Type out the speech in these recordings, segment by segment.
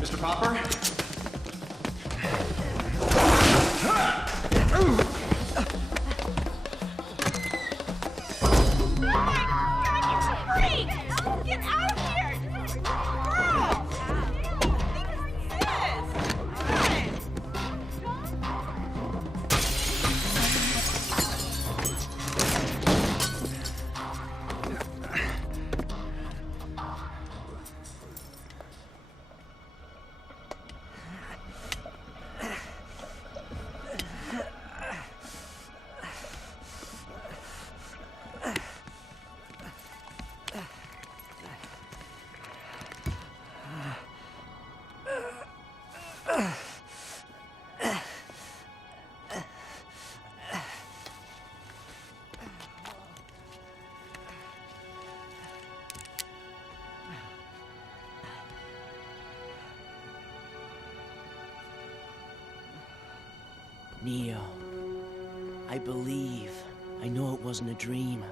Mr. Popper? Get out of here! Girl! Neo, I believe. I know it wasn't a dream.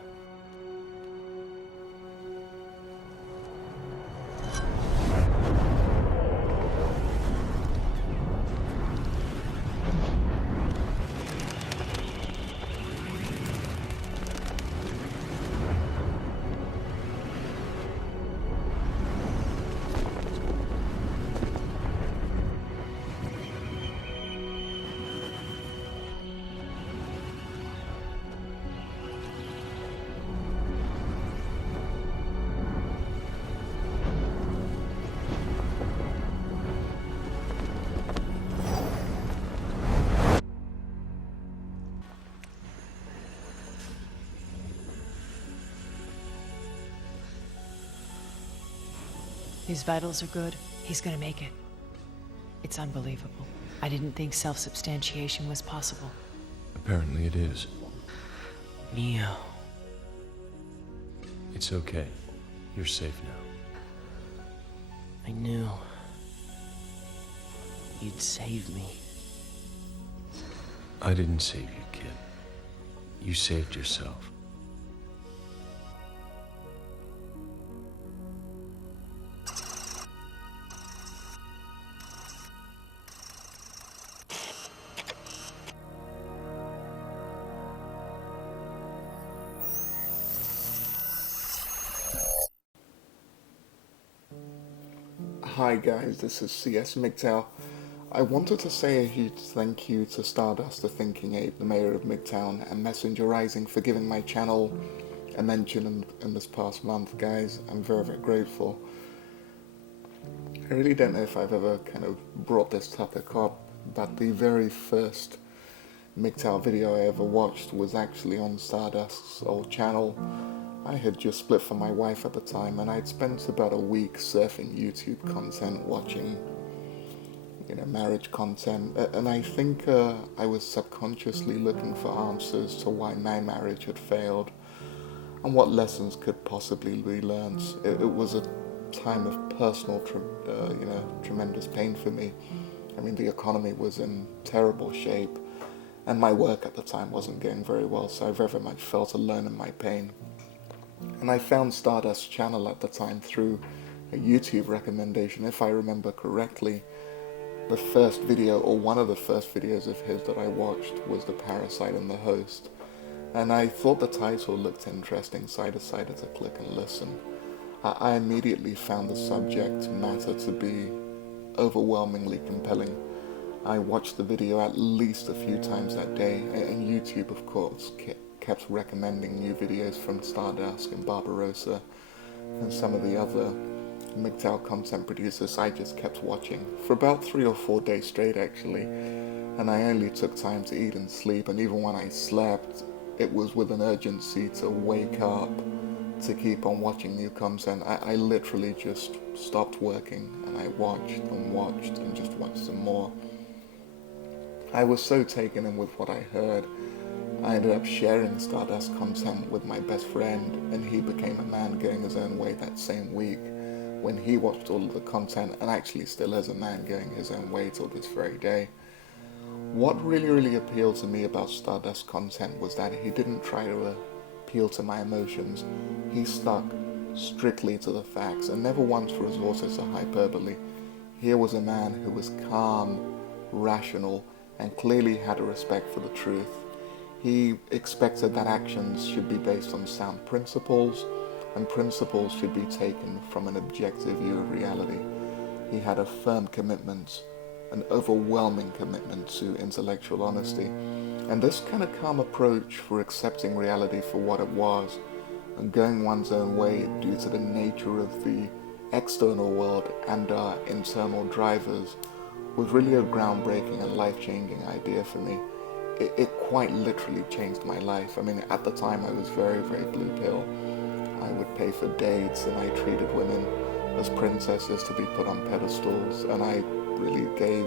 His vitals are good. He's gonna make it. It's unbelievable. I didn't think self-substantiation was possible. Apparently it is. Neo. It's okay. You're safe now. I knew you'd save me. I didn't save you, kid. You saved yourself. Hi guys, this is CS MGTOW. I wanted to say a huge thank you to Stardust the Thinking Ape, the mayor of Midtown, and Messenger Rising for giving my channel a mention in this past month, guys. I'm very, very grateful. I really don't know if I've ever kind of brought this topic up, but the very first MGTOW video I ever watched was actually on Stardust's old channel. I had just split from my wife at the time, and I'd spent about a week surfing YouTube content, watching, marriage content, and I think I was subconsciously looking for answers to why my marriage had failed, and what lessons could possibly be learned. It was a time of personal, tremendous pain for me. I mean, the economy was in terrible shape, and my work at the time wasn't going very well, so I very much felt alone in my pain. And I found Stardust's channel at the time through a YouTube recommendation. If I remember correctly, the first video, or one of the first videos of his that I watched, was the Parasite and the Host. And I thought the title looked interesting, so I decided to click and listen. I immediately found the subject matter to be overwhelmingly compelling. I watched the video at least a few times that day, and YouTube, of course, kept recommending new videos from Stardusk and Barbarossa and some of the other MGTOW content producers. I just kept watching for about 3 or 4 days straight, actually, and I only took time to eat and sleep, and even when I slept, it was with an urgency to wake up to keep on watching new content. I literally just stopped working, and I watched and just watched some more. I was so taken in with what I heard. I ended up sharing Stardust content with my best friend, and he became a man going his own way that same week when he watched all of the content, and actually still is a man going his own way till this very day. What really appealed to me about Stardust content was that he didn't try to appeal to my emotions. He stuck strictly to the facts and never once resorted to hyperbole. Here was a man who was calm, rational, and clearly had a respect for the truth. He expected that actions should be based on sound principles, and principles should be taken from an objective view of reality. He had a firm commitment, an overwhelming commitment to intellectual honesty, and this kind of calm approach for accepting reality for what it was and going one's own way due to the nature of the external world and our internal drivers was really a groundbreaking and life-changing idea for me. It quite literally changed my life. I mean, at the time I was very, very blue pill. I would pay for dates and I treated women as princesses to be put on pedestals, and I really gave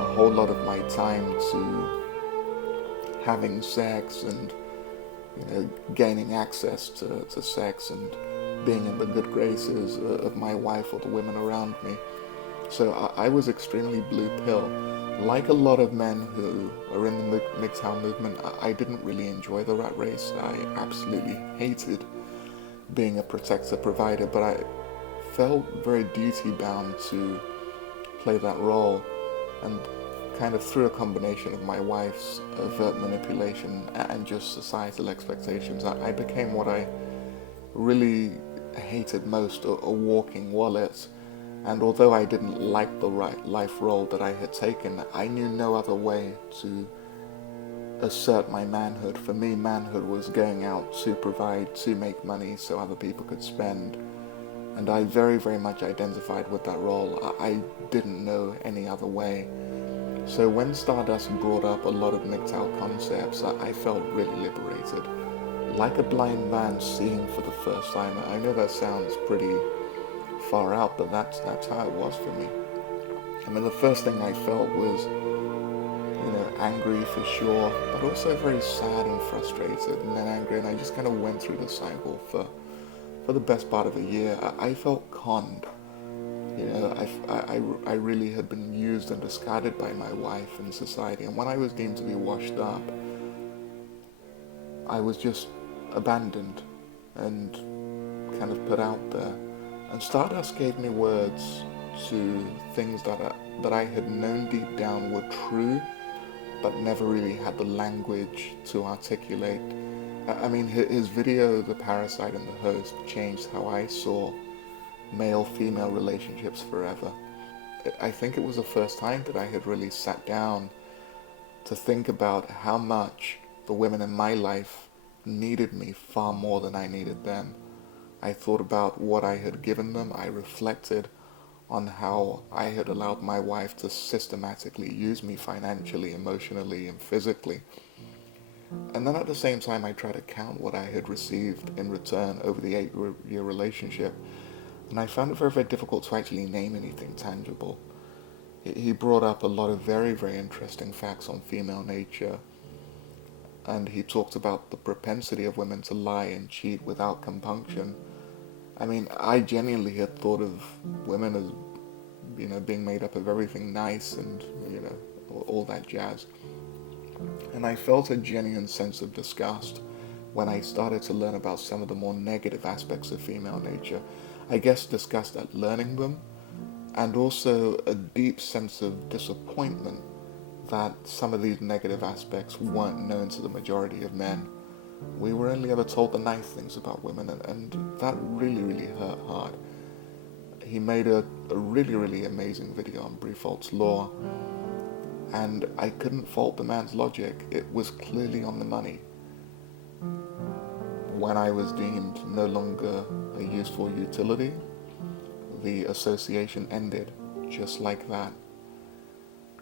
a whole lot of my time to having sex and, gaining access to sex and being in the good graces of my wife or the women around me. So I was extremely blue pill. Like a lot of men who are in the MGTOW movement, I didn't really enjoy the rat race. I absolutely hated being a protector provider, but I felt very duty bound to play that role, and kind of through a combination of my wife's overt manipulation and just societal expectations, I became what I really hated most, a walking wallet. And although I didn't like the life role that I had taken, I knew no other way to assert my manhood. For me, manhood was going out to provide, to make money so other people could spend. And I very, very much identified with that role. I didn't know any other way. So when Stardust brought up a lot of MGTOW concepts, I felt really liberated. Like a blind man seeing for the first time. I know that sounds pretty far out, but that's how it was for me. I mean, the first thing I felt was, angry for sure, but also very sad and frustrated, and then angry, and I just kind of went through the cycle for the best part of a year. I felt conned. I really had been used and discarded by my wife and society, and when I was deemed to be washed up, I was just abandoned and kind of put out there. And Stardust gave me words to things that I had known deep down were true, but never really had the language to articulate. I mean, his video, The Parasite and the Host, changed how I saw male-female relationships forever. I think it was the first time that I had really sat down to think about how much the women in my life needed me far more than I needed them. I thought about what I had given them. I reflected on how I had allowed my wife to systematically use me financially, emotionally, and physically. And then at the same time, I tried to count what I had received in return over the 8-year relationship. And I found it very, very difficult to actually name anything tangible. He brought up a lot of very, very interesting facts on female nature. And he talked about the propensity of women to lie and cheat without compunction. I mean, I genuinely had thought of women as, being made up of everything nice and, all that jazz. And I felt a genuine sense of disgust when I started to learn about some of the more negative aspects of female nature. I guess disgust at learning them, and also a deep sense of disappointment that some of these negative aspects weren't known to the majority of men. We were only ever told the nice things about women, and that really, really hurt hard. He made a really, really amazing video on Bruffault's Law, and I couldn't fault the man's logic. It was clearly on the money. When I was deemed no longer a useful utility, the association ended just like that.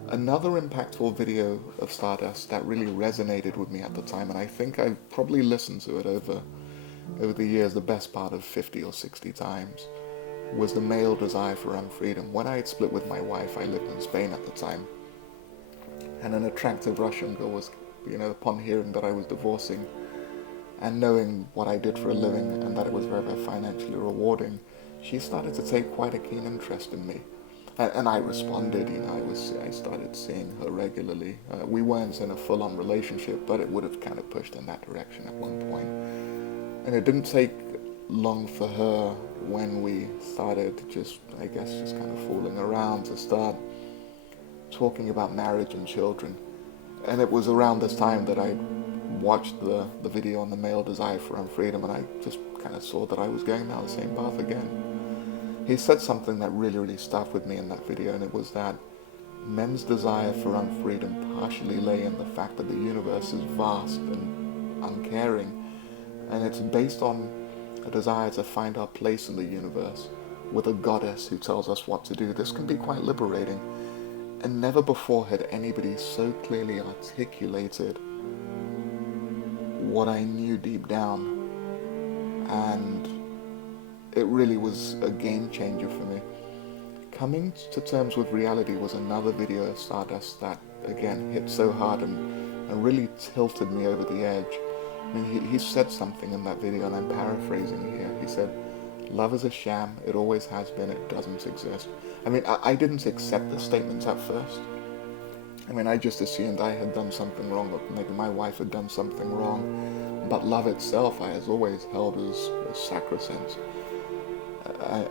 Another impactful video of Stardust that really resonated with me at the time, and I think I've probably listened to it over the years the best part of 50 or 60 times, was the male desire for unfreedom. When I had split with my wife, I lived in Spain at the time, and an attractive Russian girl was, upon hearing that I was divorcing, and knowing what I did for a living and that it was very, very financially rewarding, she started to take quite a keen interest in me. And I responded, I started seeing her regularly. We weren't in a full-on relationship, but it would have kind of pushed in that direction at one point. And it didn't take long for her when we started just kind of fooling around to start talking about marriage and children. And it was around this time that I watched the video on the male desire for unfreedom, and I just kind of saw that I was going down the same path again. He said something that really stuck with me in that video, and it was that men's desire for unfreedom partially lay in the fact that the universe is vast and uncaring, and it's based on a desire to find our place in the universe with a goddess who tells us what to do. This can be quite liberating, and never before had anybody so clearly articulated what I knew deep down, and it really was a game changer for me. Coming to terms with reality was another video of Stardust that again hit so hard and really tilted me over the edge. I mean, he said something in that video, and I'm paraphrasing here. He said, "Love is a sham, it always has been, it doesn't exist." I mean, I didn't accept the statements at first. I mean, I just assumed I had done something wrong, or maybe my wife had done something wrong. But love itself I has always held as sacrosanct.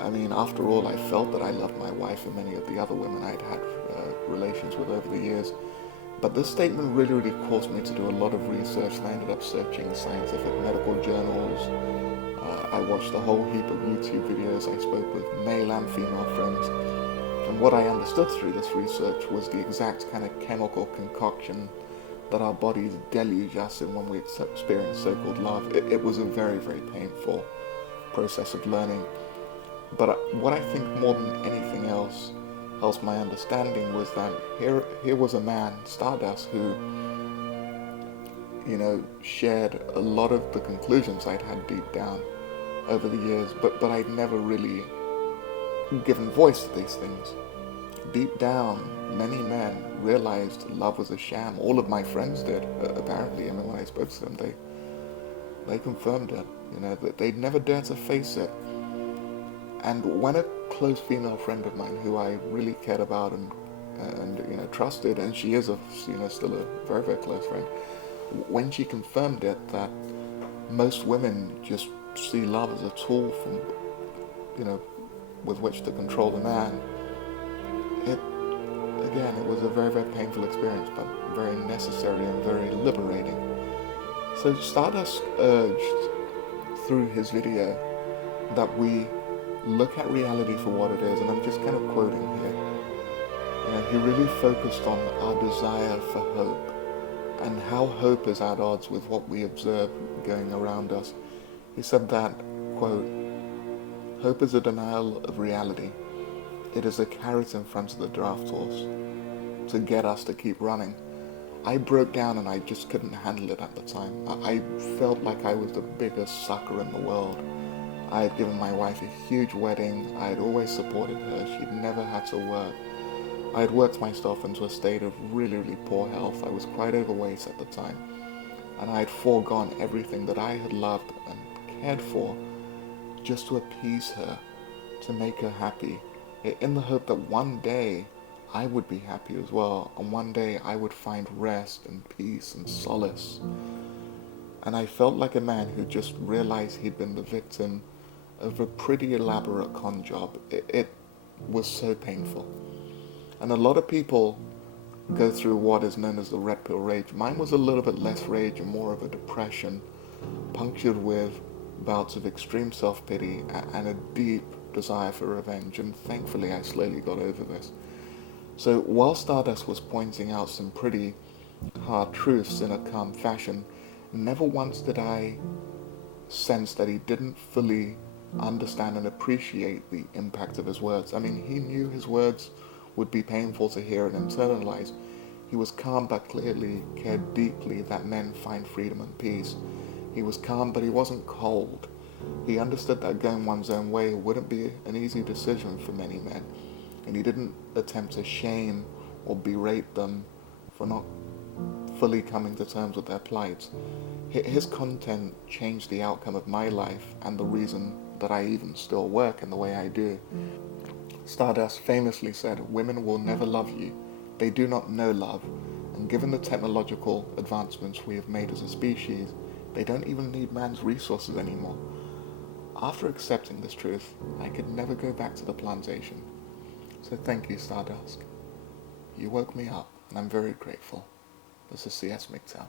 I mean, after all, I felt that I loved my wife and many of the other women I'd had relations with over the years. But this statement really caused me to do a lot of research, and I ended up searching scientific medical journals. I watched a whole heap of YouTube videos. I spoke with male and female friends. And what I understood through this research was the exact kind of chemical concoction that our bodies deluge us in when we experience so-called love. It was a very painful process of learning. But what I think more than anything else helps my understanding was that here was a man, Stardust, who, shared a lot of the conclusions I'd had deep down over the years, but I'd never really given voice to these things. Deep down, many men realized love was a sham. All of my friends did, apparently. I mean, when I spoke to them, they confirmed it, that they'd never dared to face it. And when a close female friend of mine, who I really cared about and trusted, and she is still a very close friend, when she confirmed it, that most women just see love as a tool from, with which to control a man, it was a very painful experience, but very necessary and very liberating. So Stardust urged through his video that we look at reality for what it is, and I'm just kind of quoting here. He really focused on our desire for hope, and how hope is at odds with what we observe going around us. He said that, quote, "Hope is a denial of reality. It is a carrot in front of the draft horse to get us to keep running." I broke down and I just couldn't handle it at the time. I felt like I was the biggest sucker in the world. I had given my wife a huge wedding. I had always supported her. She'd never had to work. I had worked myself into a state of really poor health. I was quite overweight at the time. And I had foregone everything that I had loved and cared for just to appease her, to make her happy, in the hope that one day I would be happy as well, and one day I would find rest and peace and solace. And I felt like a man who just realized he'd been the victim of a pretty elaborate con job. It was so painful. And a lot of people go through what is known as the red pill rage. Mine was a little bit less rage and more of a depression, punctured with bouts of extreme self-pity and a deep desire for revenge, and thankfully I slowly got over this. So while Stardust was pointing out some pretty hard truths in a calm fashion, never once did I sense that he didn't fully understand and appreciate the impact of his words. I mean, he knew his words would be painful to hear and internalize. He was calm but clearly cared deeply that men find freedom and peace. He was calm, but he wasn't cold. He understood that going one's own way wouldn't be an easy decision for many men, and he didn't attempt to shame or berate them for not fully coming to terms with their plight. His content changed the outcome of my life and the reason that I even still work in the way I do. Stardust famously said, "Women will never love you. They do not know love, and given the technological advancements we have made as a species, they don't even need man's resources anymore." After accepting this truth, I could never go back to the plantation. So thank you, Stardusk. You woke me up, and I'm very grateful. This is CS MGTOW.